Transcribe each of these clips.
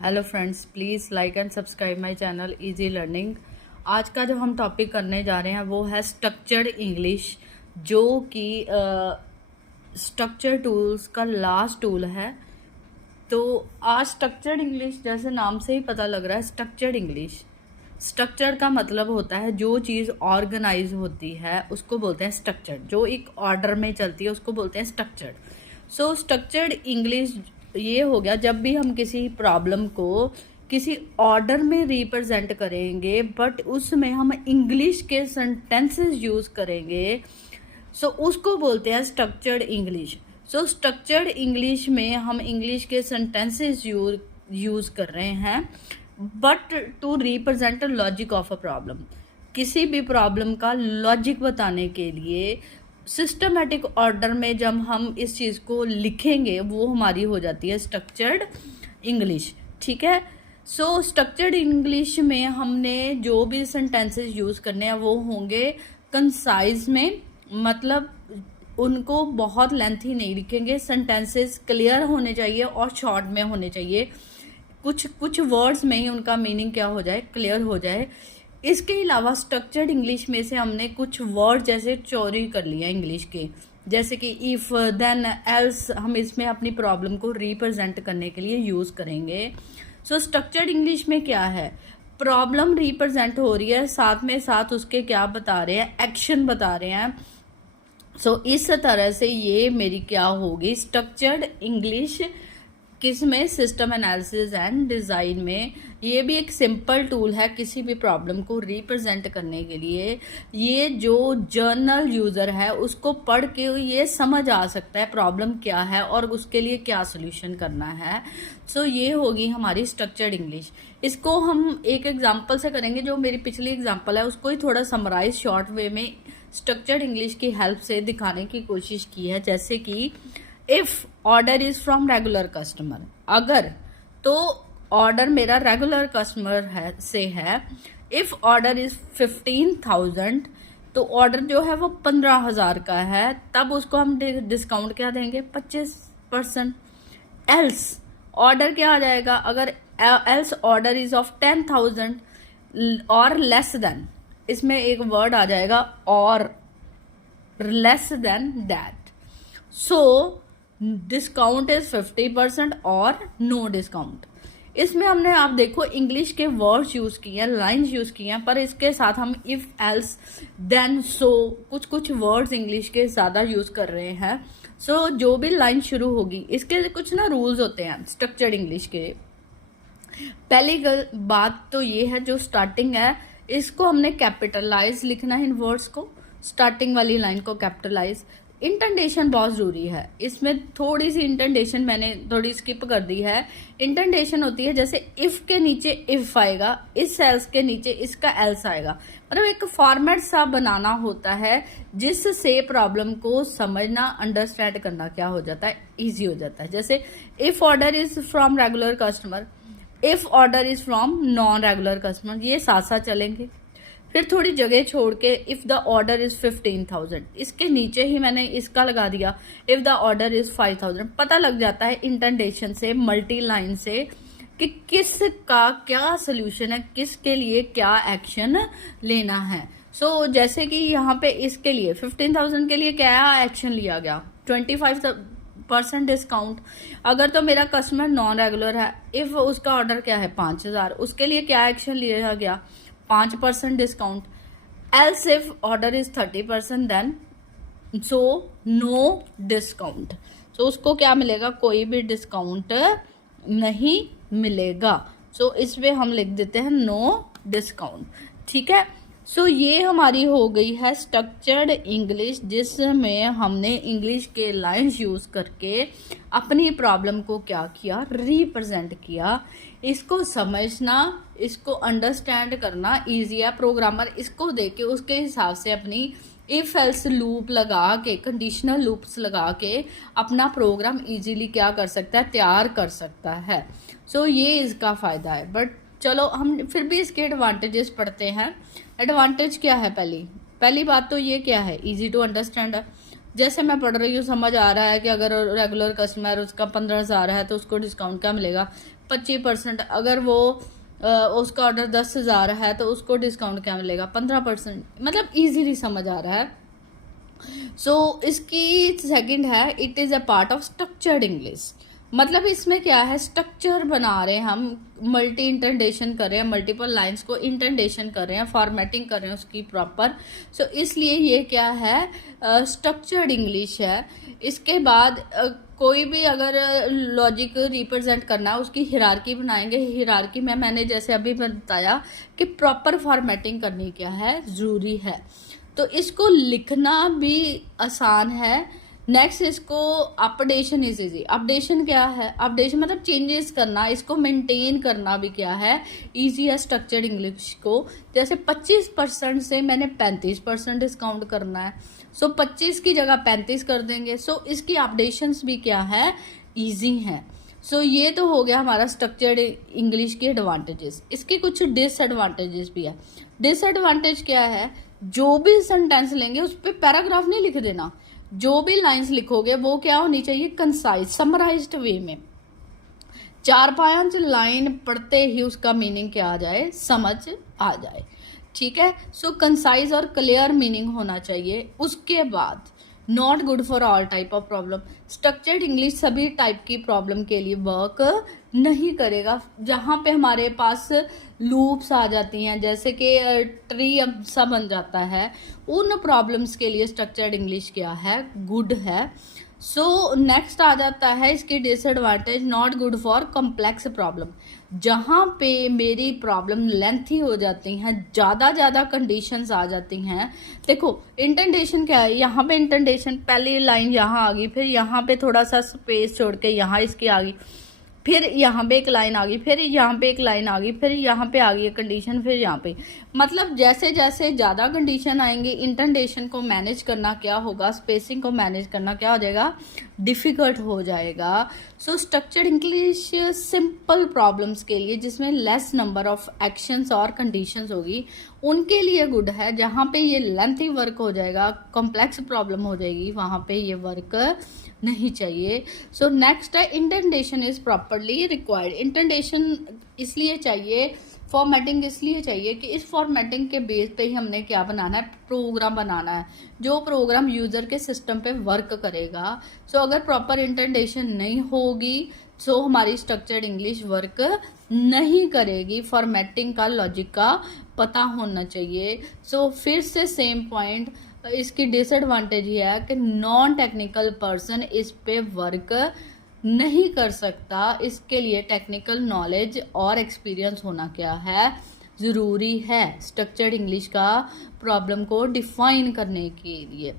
Hello friends, please like and subscribe my channel easy learning. आज का जो हम टॉपिक करने जा रहे हैं वो है स्ट्रक्चर्ड इंग्लिश, जो कि स्ट्रक्चर टूल्स का लास्ट टूल है। तो आज स्ट्रक्चर्ड इंग्लिश, जैसे नाम से ही पता लग रहा है, स्ट्रक्चर्ड इंग्लिश। स्ट्रक्चर का मतलब होता है जो चीज़ ऑर्गेनाइज होती है उसको बोलते हैं स्ट्रक्चर्ड। जो एक ऑर्डर में चलती है उसको बोलते हैं स्ट्रक्चर्ड। सो स्ट्रक्चर्ड इंग्लिश ये हो गया जब भी हम किसी प्रॉब्लम को किसी ऑर्डर में रिप्रेजेंट करेंगे बट उसमें हम इंग्लिश के सेंटेंसेस यूज करेंगे, सो उसको बोलते हैं structured English. So structured English में हम इंग्लिश के सेंटेंसेस यूज कर रहे हैं but to represent logic of a problem. किसी भी प्रॉब्लम का लॉजिक बताने के लिए सिस्टमेटिक ऑर्डर में जब हम इस चीज़ को लिखेंगे वो हमारी हो जाती है स्ट्रक्चर्ड इंग्लिश। ठीक है। सो स्ट्रक्चर्ड इंग्लिश में हमने जो भी सेंटेंसेस यूज़ करने हैं वो होंगे कंसाइज में, मतलब उनको बहुत लेंथी नहीं लिखेंगे। सेंटेंसेस क्लियर होने चाहिए और शॉर्ट में होने चाहिए। कुछ वर्ड्स में ही उनका मीनिंग क्या हो जाए, क्लियर हो जाए। इसके अलावा स्ट्रक्चर्ड इंग्लिश में से हमने कुछ वर्ड जैसे चोरी कर लिया इंग्लिश के, जैसे कि इफ़, देन, एल्स, हम इसमें अपनी प्रॉब्लम को रिप्रेजेंट करने के लिए यूज़ करेंगे। सो स्ट्रक्चर्ड इंग्लिश में क्या है, प्रॉब्लम रिप्रेजेंट हो रही है, साथ में साथ उसके क्या बता रहे हैं, एक्शन बता रहे हैं। सो इस तरह से ये मेरी क्या होगी स्ट्रक्चर्ड इंग्लिश। किस में, सिस्टम एनालिसिस एंड डिज़ाइन में। ये भी एक सिंपल टूल है किसी भी प्रॉब्लम को रिप्रेजेंट करने के लिए। ये जो जर्नल यूज़र है उसको पढ़ के ये समझ आ सकता है प्रॉब्लम क्या है और उसके लिए क्या सोल्यूशन करना है। सो ये होगी हमारी स्ट्रक्चर्ड इंग्लिश। इसको हम एक एग्जांपल से करेंगे। जो मेरी पिछली एग्जांपल है उसको ही थोड़ा समराइज शॉर्ट वे में स्ट्रक्चर्ड इंग्लिश की हेल्प से दिखाने की कोशिश की है। जैसे कि if order is from regular customer, अगर तो ऑर्डर मेरा रेगुलर कस्टमर है से है। इफ ऑर्डर इज 15,000, तो ऑर्डर जो है वो 15,000 का है, तब उसको हम डिस्काउंट क्या देंगे, 25%। एल्स ऑर्डर क्या आ जाएगा, अगर एल्स ऑर्डर इज ऑफ 10,000 और लेस देन, इसमें एक वर्ड आ जाएगा और less than that. So discount is 50% और नो डिस्काउंट। इसमें हमने, आप देखो, इंग्लिश के वर्ड्स यूज किए हैं, लाइंस यूज किए हैं, पर इसके साथ हम इफ, एल्स, देन, सो, कुछ वर्ड्स इंग्लिश के ज़्यादा यूज कर रहे हैं। सो जो भी लाइन शुरू होगी इसके कुछ ना रूल्स होते हैं स्ट्रक्चर्ड इंग्लिश के। पहली बात तो ये है, जो स्टार्टिंग है इसको हमने कैपिटलाइज लिखना है इन वर्ड्स को, स्टार्टिंग वाली लाइन को कैपिटलाइज। इंटेंटेशन बहुत ज़रूरी है। इसमें थोड़ी सी इंटेंटेशन मैंने थोड़ी स्किप कर दी है। इंटेंटेशन होती है जैसे इफ़ के नीचे इफ़ आएगा, इस एल्स के नीचे इसका एल्स आएगा, मतलब एक फॉर्मेट सा बनाना होता है जिससे प्रॉब्लम को समझना, अंडरस्टैंड करना क्या हो जाता है, ईजी हो जाता है। जैसे if order is from regular customer, if order is from non regular customer, ये साथ साथ चलेंगे। फिर थोड़ी जगह छोड़ के इफ़ द ऑर्डर इज़ 15,000, इसके नीचे ही मैंने इसका लगा दिया इफ़ द ऑर्डर इज़ 5,000। पता लग जाता है इंटेंटेशन से, मल्टी लाइन से, कि किसका क्या सोल्यूशन है, किसके लिए क्या एक्शन लेना है। सो जैसे कि यहाँ पे इसके लिए 15,000 के लिए क्या एक्शन लिया गया, 25% डिस्काउंट। अगर तो मेरा कस्टमर नॉन रेगुलर है, इफ़ उसका ऑर्डर क्या है 5,000, उसके लिए क्या एक्शन लिया गया, 5% discount. Else if order is 30% then so no discount. So उसको क्या मिलेगा, कोई भी डिस्काउंट नहीं मिलेगा। सो इसमें हम लिख देते हैं नो डिस्काउंट। ठीक है। सो ये हमारी हो गई है स्ट्रक्चर्ड इंग्लिश, जिसमें हमने इंग्लिश के लाइंस यूज करके अपनी प्रॉब्लम को क्या किया, रिप्रेजेंट किया। इसको समझना, इसको अंडरस्टैंड करना इजी है। प्रोग्रामर इसको देके उसके हिसाब से अपनी इफ एल्स लूप लगा के, कंडीशनल लूप्स लगा के अपना प्रोग्राम इजीली क्या कर सकता है, तैयार कर सकता है। सो ये इसका फ़ायदा है। बट चलो हम फिर भी इसके एडवांटेजेस पढ़ते हैं। एडवांटेज क्या है, पहली बात तो ये क्या है, इजी टू अंडरस्टैंड है। जैसे मैं पढ़ रही हूँ समझ आ रहा है कि अगर रेगुलर कस्टमर उसका 15,000 है तो उसको डिस्काउंट क्या मिलेगा, 25%, अगर वो उसका ऑर्डर 10,000 है तो उसको डिस्काउंट क्या मिलेगा, 15%। मतलब इजीली समझ आ रहा है। सो इसकी सेकंड है, it is a part of structured English. मतलब इसमें क्या है, स्ट्रक्चर बना रहे हैं हम, मल्टी इंटेंडेशन कर रहे हैं, मल्टीपल लाइंस को इंटेंडेशन कर रहे हैं, फॉर्मेटिंग कर रहे हैं उसकी प्रॉपर। सो इसलिए ये क्या है, स्ट्रक्चर्ड इंग्लिश है। इसके बाद कोई भी अगर लॉजिक रिप्रेजेंट करना है उसकी हिरार्की बनाएंगे। हिरार्की में मैंने जैसे अभी बताया कि प्रॉपर फॉर्मेटिंग करनी क्या है, ज़रूरी है। तो इसको लिखना भी आसान है। नेक्स्ट, इसको अपडेशन इज इजी। अपडेशन क्या है, अपडेशन मतलब चेंजेस करना, इसको मेंटेन करना भी क्या है, इजी है स्ट्रक्चर्ड इंग्लिश को। जैसे 25% से मैंने 35% डिस्काउंट करना है, सो 25 की जगह 35 कर देंगे। सो इसकी अपडेशंस भी क्या है, इजी हैं। सो ये तो हो गया हमारा स्ट्रक्चर्ड इंग्लिश के एडवांटेजेस। इसके कुछ डिसएडवांटेजेस भी है। डिसएडवांटेज क्या है, जो भी सेंटेंस लेंगे उस पर पैराग्राफ नहीं लिख देना। जो भी लाइंस लिखोगे वो क्या होनी चाहिए, कंसाइज, समराइज्ड वे में। 4-5 लाइन पढ़ते ही उसका मीनिंग क्या आ जाए, समझ आ जाए। ठीक है। सो कंसाइज और क्लियर मीनिंग होना चाहिए। उसके बाद not good for all type of problem. Structured English सभी टाइप की प्रॉब्लम के लिए वर्क नहीं करेगा। जहाँ पे हमारे पास लूप्स आ जाती हैं, जैसे कि ट्री अब सा बन जाता है, उन प्रॉब्लम्स के लिए स्ट्रक्चर्ड इंग्लिश क्या है, गुड है। सो नेक्स्ट आ जाता है इसकी disadvantage, not good for complex problem. जहाँ पे मेरी प्रॉब्लम लेंथी हो जाती हैं, ज़्यादा कंडीशंस आ जाती हैं। देखो इंटेंडेशन क्या है, यहाँ पे इंटेंडेशन, पहली लाइन यहाँ आ गई, फिर यहाँ पे थोड़ा सा स्पेस छोड़ के यहाँ इसकी आ गई, फिर यहाँ पे एक लाइन आ गई, फिर यहाँ पे एक लाइन आ गई, फिर यहाँ पे आ गई है कंडीशन, फिर यहाँ पे। मतलब जैसे जैसे ज़्यादा कंडीशन आएंगी, इंटेंडेशन को मैनेज करना क्या होगा, स्पेसिंग को मैनेज करना क्या हो जाएगा, डिफ़िकल्ट हो जाएगा। सो स्ट्रक्चर्ड इंग्लिश सिंपल प्रॉब्लम्स के लिए, जिसमें लेस नंबर ऑफ एक्शंस और कंडीशंस होगी, उनके लिए गुड है। जहाँ पे ये लेंथी वर्क हो जाएगा, कॉम्प्लेक्स प्रॉब्लम हो जाएगी, वहाँ पे ये वर्क नहीं चाहिए। सो नेक्स्ट है, इंटेंडेशन इज प्रॉपरली रिक्वायर्ड। इंटेंडेशन इसलिए चाहिए, फॉर्मेटिंग इसलिए चाहिए कि इस फॉर्मेटिंग के बेस पे ही हमने क्या बनाना है, प्रोग्राम बनाना है, जो प्रोग्राम यूज़र के सिस्टम पे वर्क करेगा। सो अगर प्रॉपर इंटेंडेशन नहीं होगी सो हमारी स्ट्रक्चर्ड इंग्लिश वर्क नहीं करेगी। फॉर्मेटिंग का, लॉजिक का पता होना चाहिए। सो फिर से सेम पॉइंट, इसकी डिसएडवांटेज ये है कि नॉन टेक्निकल पर्सन इस पे वर्क नहीं कर सकता। इसके लिए टेक्निकल नॉलेज और एक्सपीरियंस होना क्या है, ज़रूरी है स्ट्रक्चर्ड इंग्लिश का प्रॉब्लम को डिफाइन करने के लिए।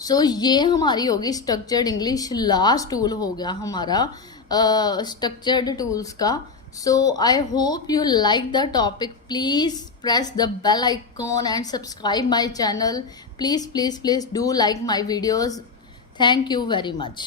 सो ये हमारी होगी स्ट्रक्चर्ड इंग्लिश। लास्ट टूल हो गया हमारा स्ट्रक्चर्ड टूल्स का। So I hope you like the topic. Please press the bell icon and subscribe my channel. Please do like my videos. Thank you very much.